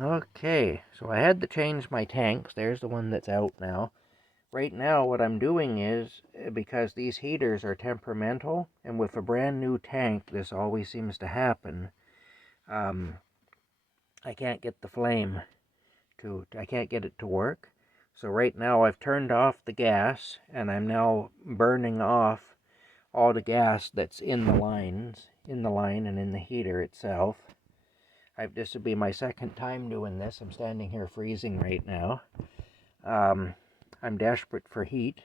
Okay, so I had to change my tanks. There's the one that's out now. Right now, what I'm doing is, because these heaters are temperamental, and with a brand new tank, this always seems to happen. Um, I can't get the flame I can't get it to work. So right now I've turned off the gas, and I'm now burning off all the gas that's in the line and in the heater itself. This will be my second time doing this. I'm standing here freezing right now. Um, I'm desperate for heat,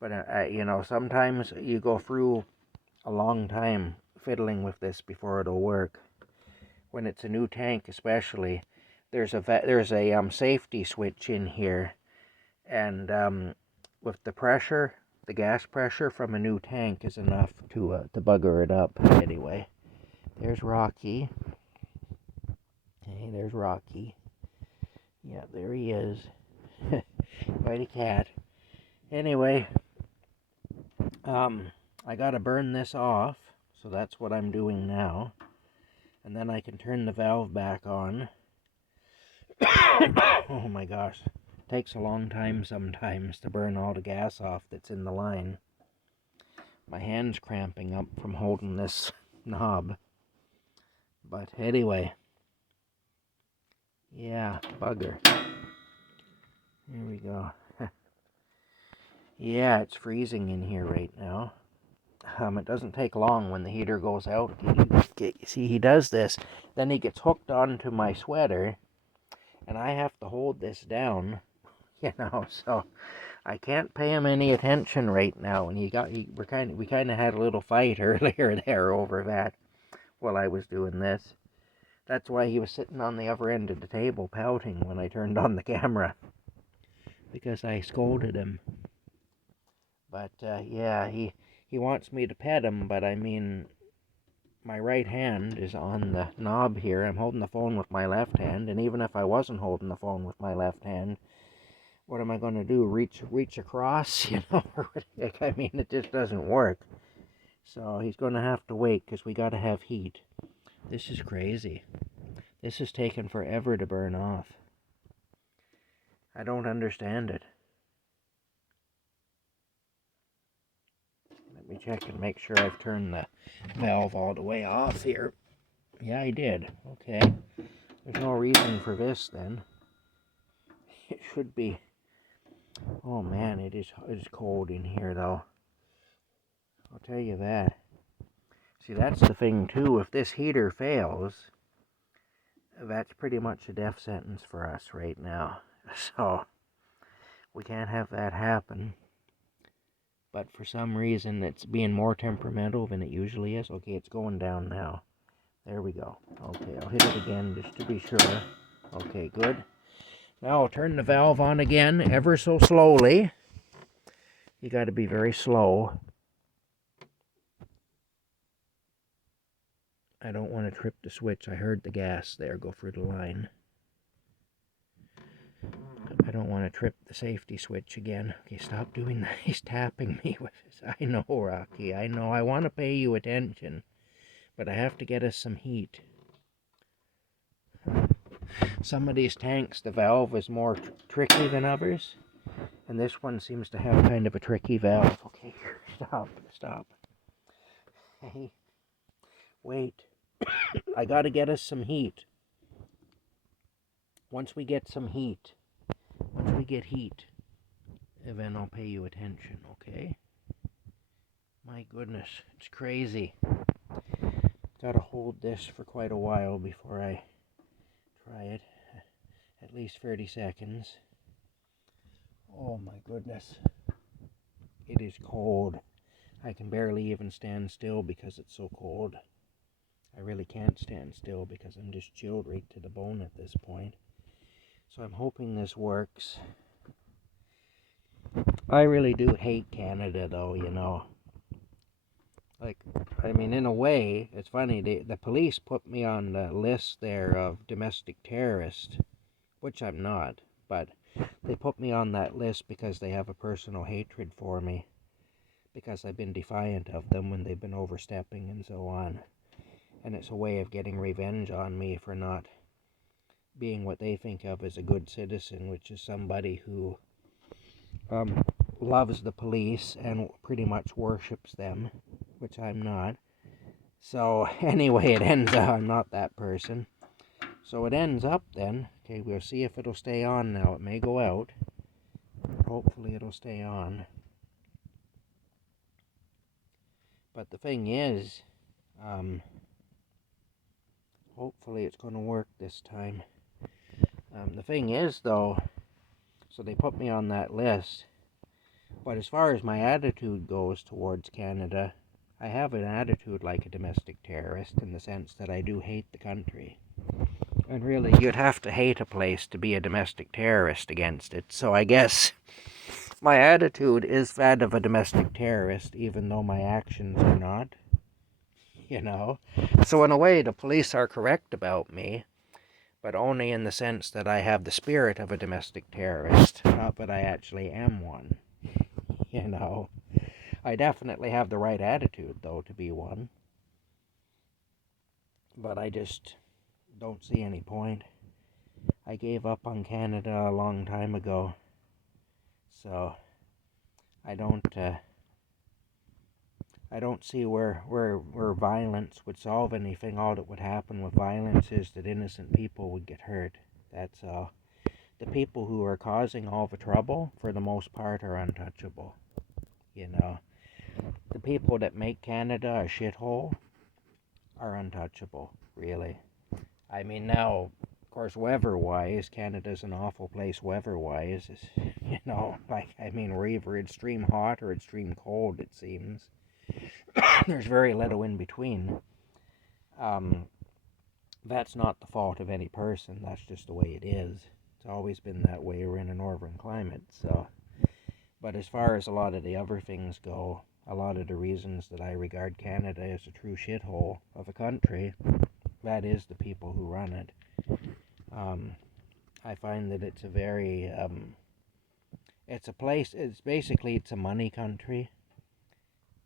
but sometimes you go through a long time fiddling with this before it'll work. When it's a new tank, especially, there's a safety switch in here, and with the pressure, the gas pressure from a new tank is enough to bugger it up. Anyway, there's Rocky. Hey, there's Rocky. Yeah, there he is. Quite a cat. Anyway, I gotta burn this off, so that's what I'm doing now. And then I can turn the valve back on. Oh my gosh. Takes a long time sometimes to burn all the gas off that's in the line. My hand's cramping up from holding this knob. But anyway. Yeah, bugger. Here we go. Yeah, it's freezing in here right now. It doesn't take long when the heater goes out. You see, he does this. Then he gets hooked onto my sweater, and I have to hold this down, so I can't pay him any attention right now. And we kind of had a little fight earlier there over that while I was doing this. That's why he was sitting on the other end of the table pouting when I turned on the camera, because I scolded him. But yeah, he wants me to pet him, but I mean, my right hand is on the knob here. I'm holding the phone with my left hand, and even if I wasn't holding the phone with my left hand, what am I going to do? Reach across? I mean, it just doesn't work. So he's going to have to wait, because we got to have heat. This is crazy. This is taking forever to burn off. I don't understand it. Let me check and make sure I've turned the valve all the way off here. Yeah, I did. Okay. There's no reason for this then. It should be. Oh man, it is cold in here though. I'll tell you that. See, that's the thing too. If this heater fails, that's pretty much a death sentence for us right now. So we can't have that happen. But for some reason, it's being more temperamental than it usually is. Okay, it's going down now. There we go. Okay, I'll hit it again just to be sure. Okay, good. Now I'll turn the valve on again ever so slowly. You got to be very slow. I don't want to trip the switch. I heard the gas there go through the line. I don't want to trip the safety switch again. Okay, stop doing that. He's tapping me with this. I know, Rocky. I know. I want to pay you attention, but I have to get us some heat. Some of these tanks, the valve is more tricky than others, and this one seems to have kind of a tricky valve. Okay, stop. Hey, wait. I gotta get us some heat. Once we get heat, then I'll pay you attention, okay? My goodness, it's crazy. Gotta hold this for quite a while before I try it. At least 30 seconds. Oh my goodness. It is cold. I can barely even stand still because it's so cold. I really can't stand still because I'm just chilled right to the bone at this point. So I'm hoping this works. I really do hate Canada though, Like, I mean, in a way, it's funny, the police put me on the list there of domestic terrorists, which I'm not, but they put me on that list because they have a personal hatred for me, because I've been defiant of them when they've been overstepping and so on. And it's a way of getting revenge on me for not being what they think of as a good citizen, which is somebody who um, loves the police and pretty much worships them, which I'm not. So anyway, it ends up I'm not that person. So it ends up then, okay, we'll see if it'll stay on now. It may go out. Hopefully it'll stay on. But the thing is, hopefully it's going to work this time. The thing is, though, so they put me on that list. But as far as my attitude goes towards Canada, I have an attitude like a domestic terrorist in the sense that I do hate the country. And really, you'd have to hate a place to be a domestic terrorist against it. So I guess my attitude is that of a domestic terrorist, even though my actions are not. You know? So in a way, the police are correct about me, but only in the sense that I have the spirit of a domestic terrorist, not that I actually am one. You know? I definitely have the right attitude, though, to be one. But I just don't see any point. I gave up on Canada a long time ago. So I don't see where violence would solve anything. All that would happen with violence is that innocent people would get hurt. That's all. The people who are causing all the trouble, for the most part, are untouchable. You know, the people that make Canada a shithole are untouchable, really. I mean, now, of course, weather-wise, Canada's an awful place weather-wise. You know, like, I mean, we're either extreme hot or extreme cold, it seems. There's very little in between. That's not the fault of any person. That's just the way it is. It's always been that way. We're in a northern climate, so. But as far as a lot of the other things go, a lot of the reasons that I regard Canada as a true shithole of a country, that is the people who run it. I find that it's a very, it's a place, it's a money country.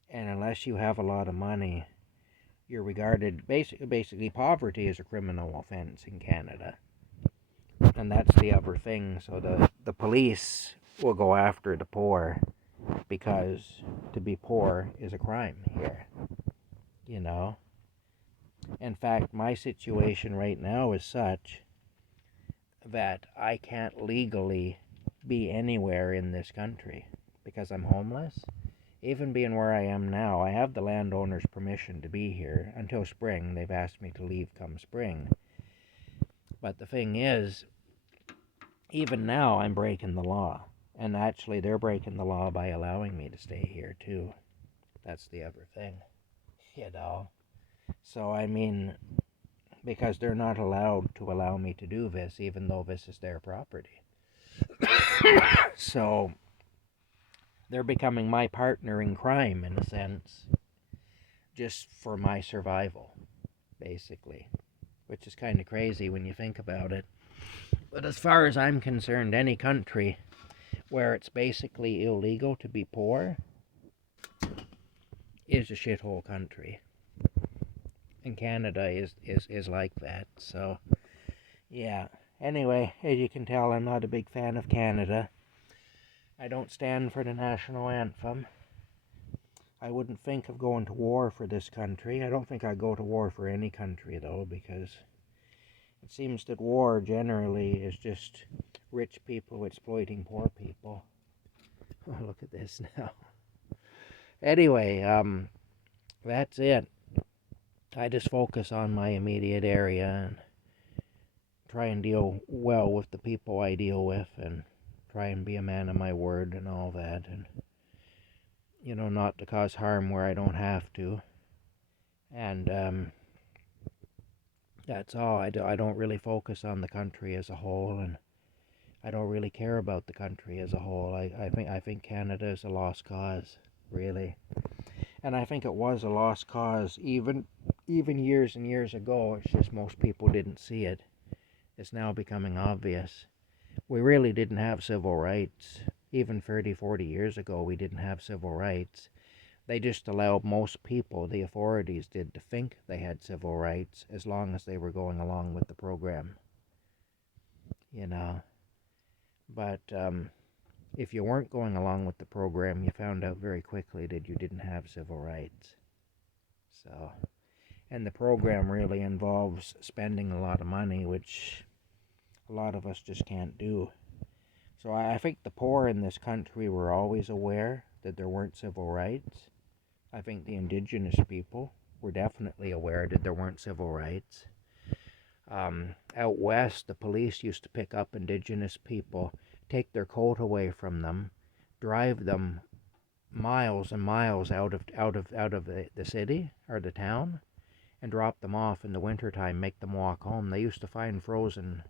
And unless you have a lot of money, you're regarded, basically poverty is a criminal offense in Canada. And that's the other thing. So the police will go after the poor because to be poor is a crime here. You know? In fact, my situation right now is such that I can't legally be anywhere in this country because I'm homeless. Even being where I am now, I have the landowner's permission to be here until spring. They've asked me to leave come spring. But the thing is, even now I'm breaking the law. And actually they're breaking the law by allowing me to stay here too. That's the other thing. You know? So I mean, because they're not allowed to allow me to do this, even though this is their property. So they're becoming my partner in crime, in a sense, just for my survival, basically, which is kind of crazy when you think about it. But as far as I'm concerned, any country where it's basically illegal to be poor is a shithole country. And Canada is like that, so, yeah. Anyway, as you can tell, I'm not a big fan of Canada. I don't stand for the national anthem. I wouldn't think of going to war for this country. I don't think I'd go to war for any country, though, because it seems that war generally is just rich people exploiting poor people. Oh, look at this now. Anyway, that's it. I just focus on my immediate area and try and deal well with the people I deal with and try and be a man of my word and all that, and, you know, not to cause harm where I don't have to. And that's all. I don't really focus on the country as a whole, and I don't really care about the country as a whole. I think Canada is a lost cause, really. And I think it was a lost cause even years and years ago. It's just most people didn't see it. It's now becoming obvious. We really didn't have civil rights. Even 30, 40 years ago, we didn't have civil rights. They just allowed most people, the authorities did, to think they had civil rights as long as they were going along with the program. you know. But if you weren't going along with the program, you found out very quickly that you didn't have civil rights. So, and the program really involves spending a lot of money, which a lot of us just can't do. So I think the poor in this country were always aware that there weren't civil rights. I think the indigenous people were definitely aware that there weren't civil rights. Out west, the police used to pick up indigenous people, take their coat away from them, drive them miles and miles out of the city or the town, and drop them off in the wintertime, make them walk home. They used to find frozen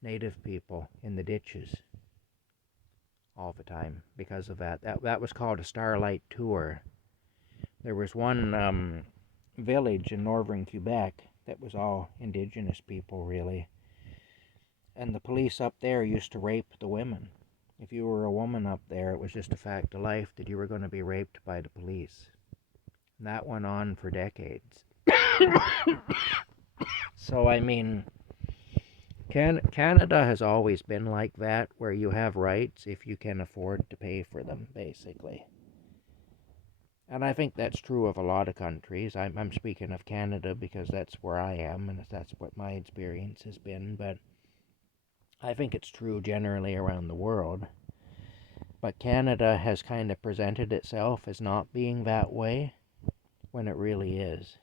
native people in the ditches all the time because of that. That was called a Starlight Tour. There was one village in northern Quebec that was all indigenous people, really. And the police up there used to rape the women. If you were a woman up there, it was just a fact of life that you were going to be raped by the police. And that went on for decades. So, I mean, Canada has always been like that, where you have rights if you can afford to pay for them, basically. And I think that's true of a lot of countries. I'm speaking of Canada because that's where I am, and that's what my experience has been. But I think it's true generally around the world. But Canada has kind of presented itself as not being that way when it really is.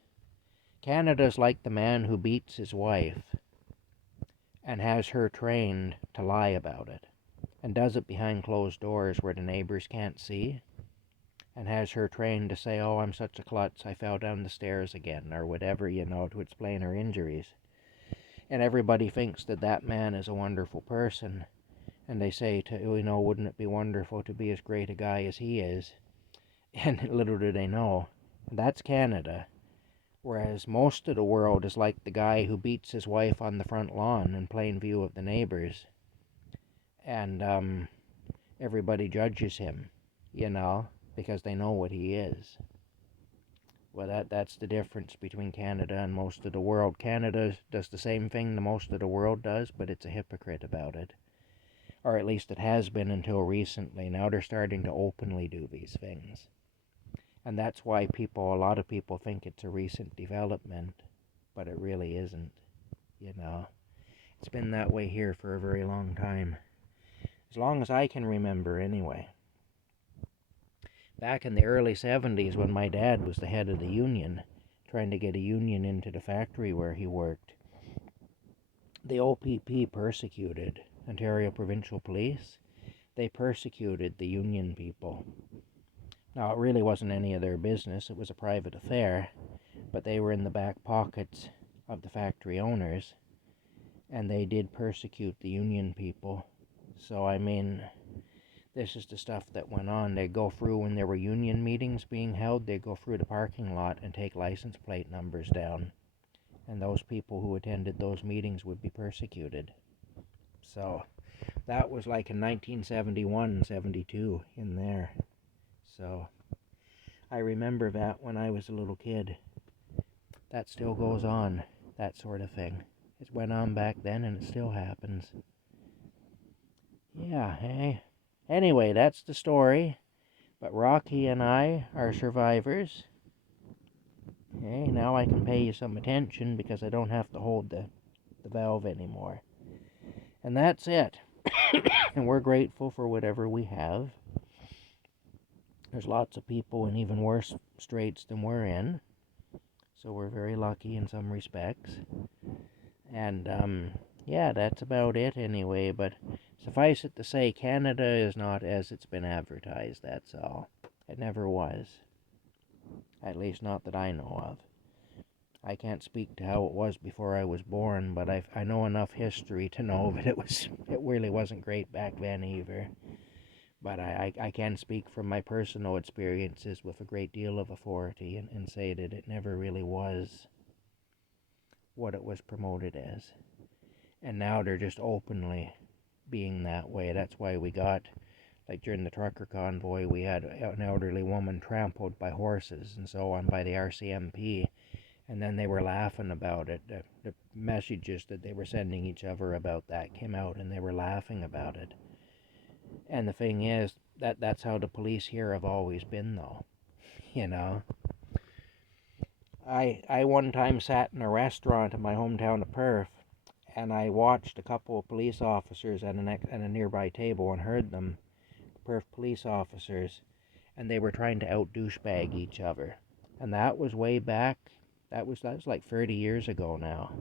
Canada's like the man who beats his wife and has her trained to lie about it, and does it behind closed doors where the neighbors can't see, and has her trained to say, "Oh, I'm such a klutz, I fell down the stairs again," or whatever, to explain her injuries. And everybody thinks that that man is a wonderful person, and they say, wouldn't it be wonderful to be as great a guy as he is? And little do they know, that's Canada. Whereas most of the world is like the guy who beats his wife on the front lawn in plain view of the neighbors. And everybody judges him, because they know what he is. Well, that's the difference between Canada and most of the world. Canada does the same thing the most of the world does, but it's a hypocrite about it. Or at least it has been until recently. Now they're starting to openly do these things. And that's why a lot of people think it's a recent development, but it really isn't, It's been that way here for a very long time. As long as I can remember, anyway. Back in the early 70s, when my dad was the head of the union, trying to get a union into the factory where he worked, the OPP persecuted Ontario Provincial Police. They persecuted the union people. Now, it really wasn't any of their business. It was a private affair, but they were in the back pockets of the factory owners, and they did persecute the union people. So, I mean, this is the stuff that went on. They'd go through, when there were union meetings being held, they'd go through the parking lot and take license plate numbers down. And those people who attended those meetings would be persecuted. So that was like in 1971, 72 in there. So I remember that when I was a little kid. That still goes on, that sort of thing. It went on back then and it still happens. Yeah, hey. Anyway, that's the story. But Rocky and I are survivors. Okay, now I can pay you some attention because I don't have to hold the valve anymore. And that's it. And we're grateful for whatever we have. There's lots of people in even worse straits than we're in. So we're very lucky in some respects. And, yeah, that's about it anyway. But suffice it to say, Canada is not as it's been advertised, that's all. It never was. At least not that I know of. I can't speak to how it was before I was born, but I know enough history to know that it really wasn't great back then either. But I can speak from my personal experiences with a great deal of authority and say that it never really was what it was promoted as. And now they're just openly being that way. That's why we got, like during the trucker convoy, we had an elderly woman trampled by horses and so on by the RCMP. And then they were laughing about it. The messages that they were sending each other about that came out, and they were laughing about it. And the thing is, that's how the police here have always been, though. You know? I one time sat in a restaurant in my hometown of Perth, and I watched a couple of police officers at a nearby table and heard them, Perth police officers, and they were trying to out douchebag each other. And that was way back. That was like 30 years ago now.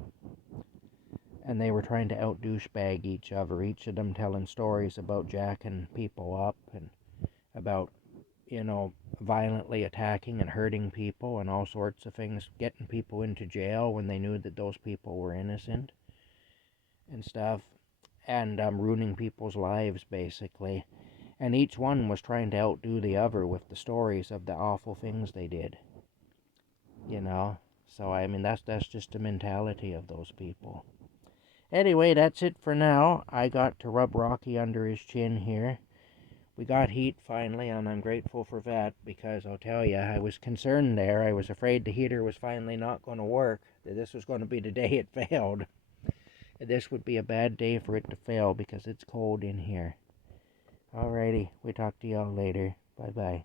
And they were trying to out douchebag each other, each of them telling stories about jacking people up and about, violently attacking and hurting people and all sorts of things, getting people into jail when they knew that those people were innocent and stuff, and ruining people's lives, basically. And each one was trying to outdo the other with the stories of the awful things they did. So I mean, that's just the mentality of those people. Anyway, that's it for now. I got to rub Rocky under his chin here. We got heat finally, and I'm grateful for that, because I'll tell you, I was concerned there. I was afraid the heater was finally not going to work, that this was going to be the day it failed. This would be a bad day for it to fail because it's cold in here. Alrighty, we talk to y'all later. Bye-bye.